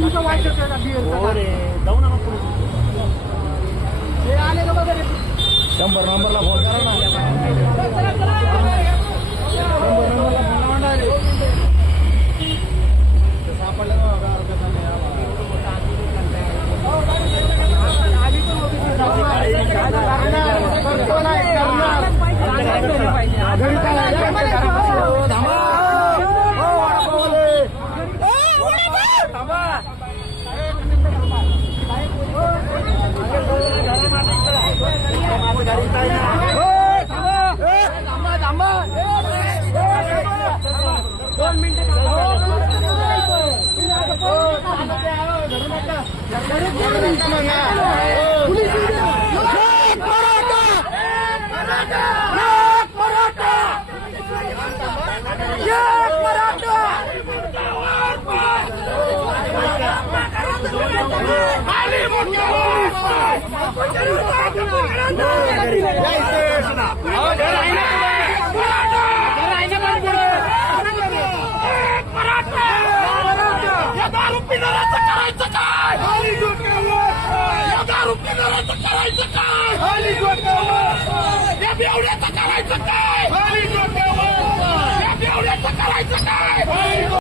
तुमचं वाईट होतं का हो रे, जाऊ ना मग पुढे. हे आले का वगैरे 100 नंबरला फोन करा ना. 100 नंबरला फोन लावा direct. सापडलं ना बघा, अर्धा तास आहे. करायचं काय?